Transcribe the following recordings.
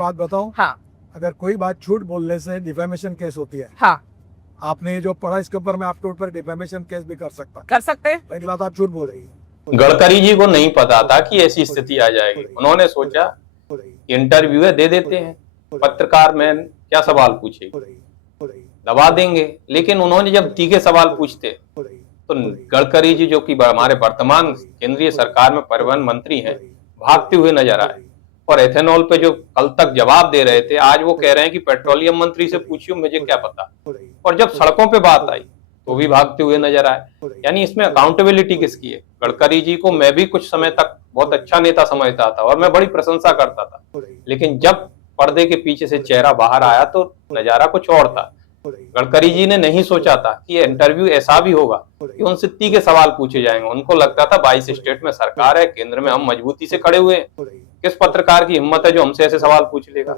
बात बताओ। हाँ अगर कोई बात झूठ बोलने से डिफेमेशन केस होती है, हाँ आपने जो पढ़ा इसके ऊपर मैं आपके ऊपर डिफेमेशन केस भी कर सकता। कर सकते हैं। पहली बात, आप झूठ बोल रही है। गडकरी जी को नहीं पता था कि ऐसी स्थिति आ जाएगी। उन्होंने सोचा इंटरव्यू है, दे देते हैं, पत्रकार में क्या सवाल पूछेगी, दबा देंगे। लेकिन उन्होंने जब तीखे सवाल पूछते तो गडकरी जी, जो कि हमारे वर्तमान केंद्रीय सरकार में परिवहन मंत्री हैं, भागते हुए नजर आए। और एथेनॉल पे जो कल तक जवाब दे रहे थे, आज वो कह रहे हैं कि पेट्रोलियम मंत्री से पूछियो, मुझे क्या पता। और जब सड़कों पे बात आई तो भी भागते हुए नजर आए। यानी इसमें अकाउंटेबिलिटी किसकी है? गडकरी जी को मैं भी कुछ समय तक बहुत अच्छा नेता समझता था और मैं बड़ी प्रशंसा करता था, लेकिन जब पर्दे के पीछे से चेहरा बाहर आया तो नजारा कुछ और था। गडकरी जी ने नहीं सोचा था कि ये इंटरव्यू ऐसा भी होगा कि उनसे तीखे सवाल पूछे जाएंगे। उनको लगता था 22 स्टेट में सरकार है, केंद्र में हम मजबूती से खड़े हुए हैं, किस पत्रकार की हिम्मत है जो हमसे ऐसे सवाल पूछ लेगा।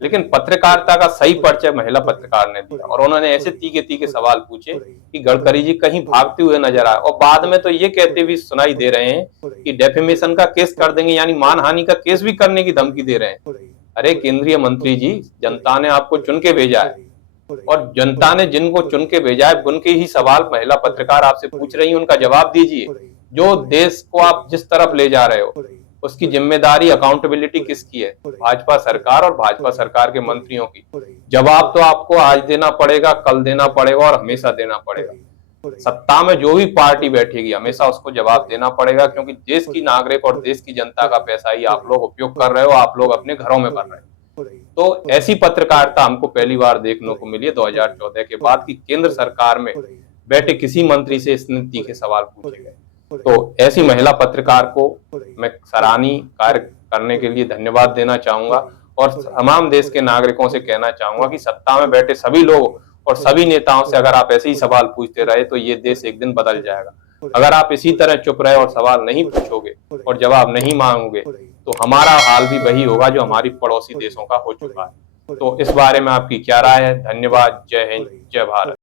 लेकिन पत्रकारिता का सही परिचय महिला पत्रकार ने दिया और उन्होंने ऐसे तीखे तीखे सवाल पूछे कि गडकरी जी कहीं भागते हुए नजर आए। और बाद में तो ये कहते भी सुनाई दे रहे हैं कि डेफेमेशन का केस कर देंगे, यानी मानहानि का केस भी करने की धमकी दे रहे हैं। अरे केंद्रीय मंत्री जी, जनता ने आपको चुन के भेजा है और जनता ने जिनको चुन के भेजा है उनके ही सवाल महिला पत्रकार आपसे पूछ रही है, उनका जवाब दीजिए। जो देश को आप जिस तरफ ले जा रहे हो उसकी जिम्मेदारी, अकाउंटेबिलिटी किसकी है? भाजपा सरकार और भाजपा सरकार के मंत्रियों की। जवाब तो आपको आज देना पड़ेगा, कल देना पड़ेगा और हमेशा देना पड़ेगा। सत्ता में जो भी पार्टी बैठेगी हमेशा उसको जवाब देना पड़ेगा, क्योंकि देश की नागरिक और देश की जनता का पैसा ही आप लोग उपयोग कर रहे हो, आप लोग अपने घरों में कर रहे हो। तो ऐसी पत्रकारिता हमको पहली बार देखने को मिली है 2014 के बाद कि केंद्र सरकार में बैठे किसी मंत्री से इतने तीखे सवाल पूछे गए। तो ऐसी महिला पत्रकार को मैं सराहनीय कार्य करने के लिए धन्यवाद देना चाहूंगा और तमाम देश के नागरिकों से कहना चाहूंगा कि सत्ता में बैठे सभी लोग और सभी नेताओं से अगर आप ऐसे ही सवाल पूछते रहे तो ये देश एक दिन बदल जाएगा। अगर आप इसी तरह चुप रहे और सवाल नहीं पूछोगे और जवाब नहीं मांगोगे तो हमारा हाल भी वही होगा जो हमारी पड़ोसी देशों का हो चुका है। तो इस बारे में आपकी क्या राय है? धन्यवाद। जय हिंद, जय भारत।